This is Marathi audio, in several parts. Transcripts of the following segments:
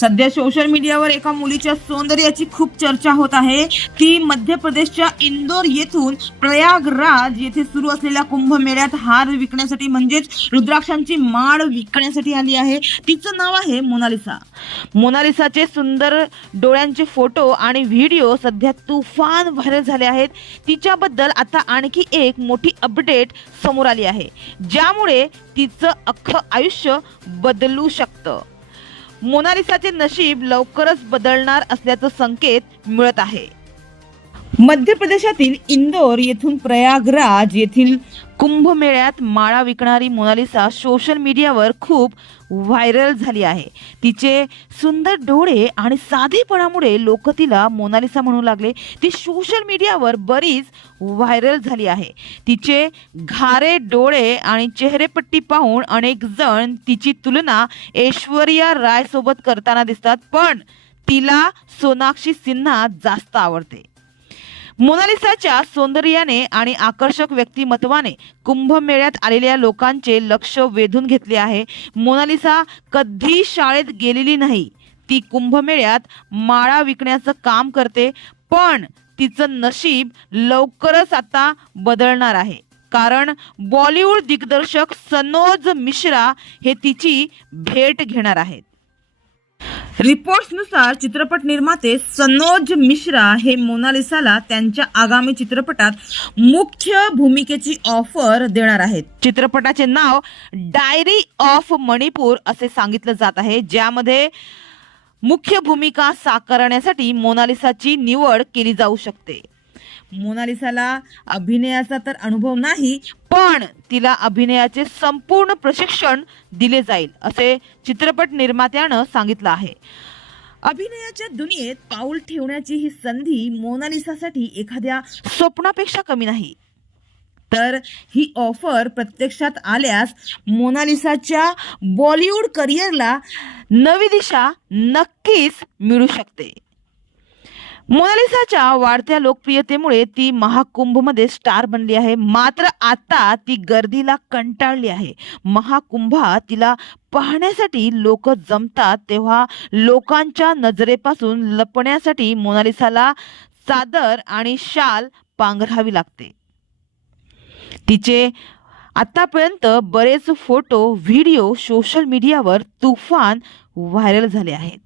सध्या सोशल मीडियावर एका मुलीच्या सौंदर्याची खूप चर्चा होत आहे. ती मध्य प्रदेशच्या इंदोर येथून प्रयागराज येथे सुरू असलेल्या कुंभमेळ्यात हार विकण्यासाठी म्हणजेच रुद्राक्षांची माळ विकण्यासाठी आली आहे. तिचं नाव आहे मोनालिसा. मोनालिसाचे सुंदर डोळ्यांचे फोटो आणि व्हिडिओ सध्या तुफान व्हायरल झाले आहेत. तिच्याबद्दल आता आणखी एक मोठी अपडेट समोर आली आहे. ज्यामुळे तिचं अख्खं आयुष्य बदलू शकतं. मोनालिसाचे नशीब लवकरच बदलणार असल्याचं संकेत मिळत आहे. मध्य प्रदेशातील इंदोर येथून प्रयागराज येथील कुंभमेळ्यात माळा विकणारी मोनालिसा सोशल मीडियावर खूप व्हायरल झाली आहे. तिचे सुंदर डोळे आणि साधेपणामुळे लोक तिला मोनालिसा म्हणू लागले. ती सोशल मीडियावर बरीच व्हायरल झाली आहे. तिचे घारे डोळे आणि चेहरेपट्टी पाहून अनेक जण तिची तुलना ऐश्वर्या रायसोबत करताना दिसतात पण तिला सोनाक्षी सिन्हा जास्त आवडते. मोनालिसाच्या सौंदर्याने आणि आकर्षक व्यक्तिमत्वाने कुंभमेळ्यात आलेल्या लोकांचे लक्ष वेधून घेतले आहे. मोनालिसा कधी शाळेत गेलेली नाही. ती कुंभमेळ्यात माळा विकण्याचं काम करते पण तिचं नशीब लवकरच आता बदलणार आहे. कारण बॉलिवूड दिग्दर्शक सनोज मिश्रा हे तिची भेट घेणार आहेत. रिपोर्ट्सनुसार चित्रपट निर्माते सनोज मिश्रा हे मोनालिसाला त्यांच्या आगामी चित्रपटात मुख्य भूमिकेची ऑफर देणार आहेत. चित्रपटाचे नाव डायरी ऑफ मणिपूर असे सांगितलं जात आहे ज्यामध्ये मुख्य भूमिका साकारण्यासाठी मोनालिसाची निवड केली जाऊ शकते. मोनालिसाला अभिनयाचा तर अनुभव नाही पण तिला अभिनयाचे संपूर्ण प्रशिक्षण दिले जाईल असे चित्रपट निर्मात्यानं सांगितलं आहे. अभिनयाच्या दुनियेत पाऊल ठेवण्याची ही संधी मोनालिसासाठी एखाद्या स्वप्नापेक्षा कमी नाही. तर ही ऑफर प्रत्यक्षात आल्यास मोनालिसाच्या बॉलिवूड करिअरला नवी दिशा नक्कीच मिळू शकते. मोनालिसाच्या वाढत्या लोकप्रियतेमुळे ती महाकुंभमध्ये स्टार बनली आहे. मात्र आता ती गर्दीला कंटाळली आहे. महाकुंभात तिला पाहण्यासाठी लोक जमतात तेव्हा लोकांच्या नजरेपासून लपण्यासाठी मोनालिसाला चादर आणि शाल पांघरावी लागते. तिचे आतापर्यंत बरेच फोटो व्हिडिओ सोशल मीडियावर तुफान व्हायरल झाले आहेत.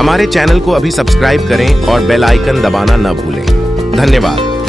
हमारे चैनल को अभी सब्सक्राइब करें और बेल आइकन दबाना न भूलें। धन्यवाद।